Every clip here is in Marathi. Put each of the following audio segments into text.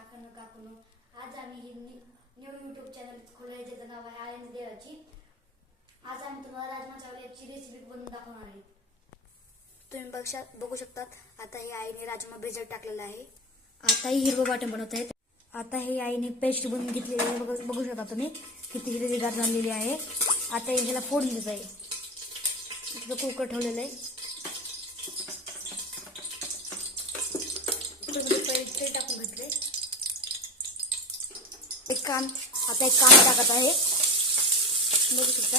काकून आज आम्ही ही न्यू यूट्यूब चॅनल खोलले ज्याचं नाव आहे आयन देवाची। आज आम्ही तुम्हाला राजमा चावल्याची रेसिपी बनवून दाखवणार आहे। तुम्ही बघू शकतात आता ही आईने राजमा भिजत टाकलेला आहे। आता ही हिरवं वाटण बनवत आहेत। आता ही आईने पेस्ट बनवून घेतलेली आहे। बघू शकता तुम्ही किती हिरवीगार झालेली आहे। आता ह्याला फोडणी देत आहे। इथं कुकर ठेवलेलं आहे। तेल टाकून घेतले। आता एक कांदा टाकत आहे। बघू शकता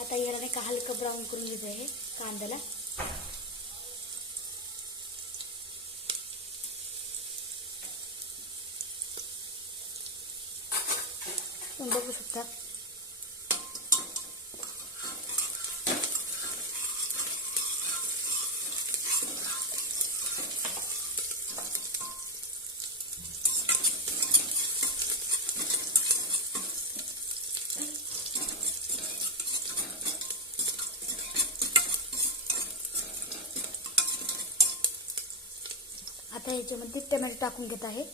आता याला नाही का हलकं ब्राऊन करून घ्यायचं आहे कांद्याला। तुम्ही बघू शकता आता ह्याच्यामध्ये टोमॅटो टाकून घेत आहे।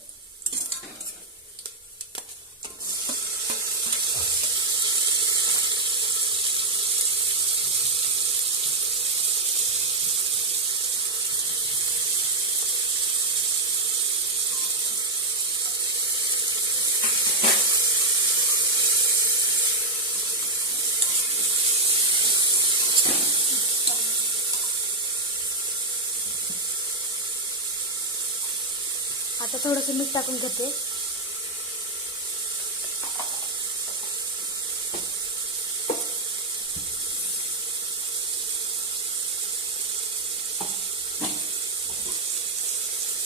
आता थोडंसं मीठ टाकून घेते।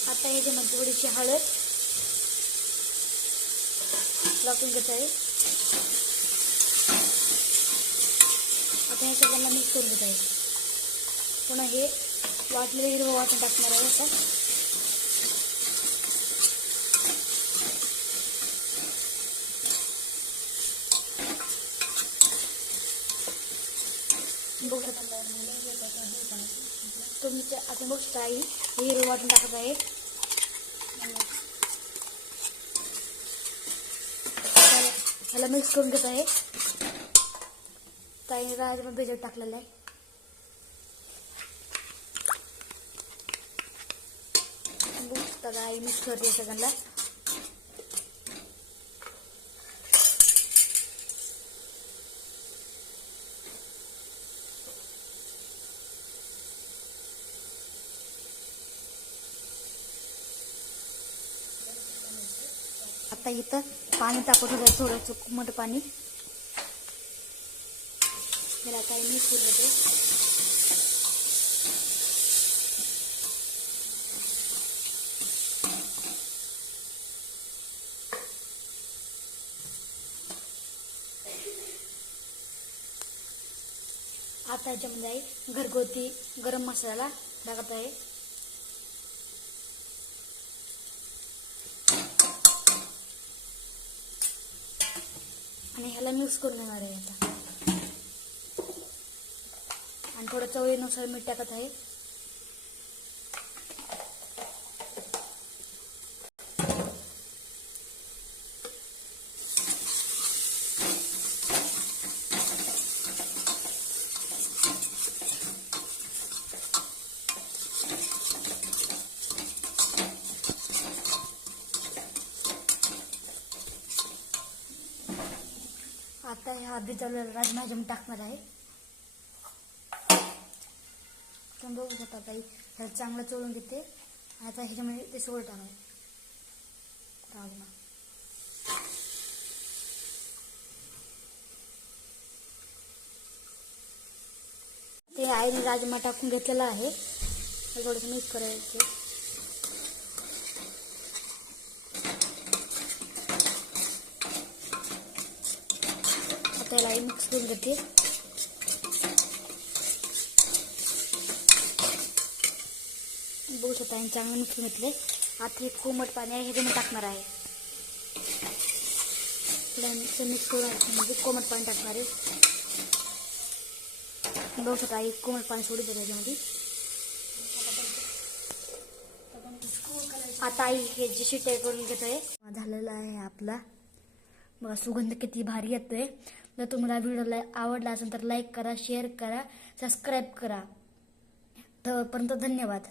आता ह्याच्यामध्ये थोडीशी हळद टाकून घेत आहे। आता हे सगळ्यांना मिक्स करून घेत आहे। पुन्हा हे वाटलेलं हिरवं वाटण टाकणार आहे। आता बघू शकता तुमच्या आता बघू शकता आई हिरवं वाटण टाकत आहे। ह्याला मिक्स करून घेत आहे। ताईने राजमा भिजत टाकलेला आहे। बघू शकता आई मिक्स करते सगळ्यांना। आता इथं पाणी टाकत होतं थोडंसं कोमट पाणी। त्याला काही मिक्स करून घेते। आता याच्यामध्ये आहे घरगुती गरम मसाला टाकत आहे। आणि ह्याला मिक्स करून घेणार आहे आता। आणि थोडं चवीनुसार मीठ टाकत आहे। आता हे आधी चाललेलं राजमा ह्याच्यामध्ये टाकणार आहे। तुम्ही बघू शकता ताई ह्याला चांगलं चोळून घेते। आता ह्याच्यामध्ये ते सगळं टाकायचं राजमा। ते आईने राजमा टाकून घेतलेला आहे। थोडंसं मिक्स करायचं। शकता याला मिक्स करून घेते. बघू शकता आणि चांगलं मिक्स घेतले. आता हे कोमट पाणी आहे हे मी टाकणार आहे. मिक्स करून म्हणजे कोमट पाणी टाकणार आहे. बघू शकता हे कोमट पाणी सोडू देते त्याच्यामध्ये. आता आई हे जी शिट्टी करून घेतोय झालेला आहे आपला. बघा सुगंध किती भारी येतोय. जर तुम्हाला व्हिडिओ आवडला असेल तर लाईक करा, शेअर करा, सबस्क्राईब करा. तोपर्यंत धन्यवाद.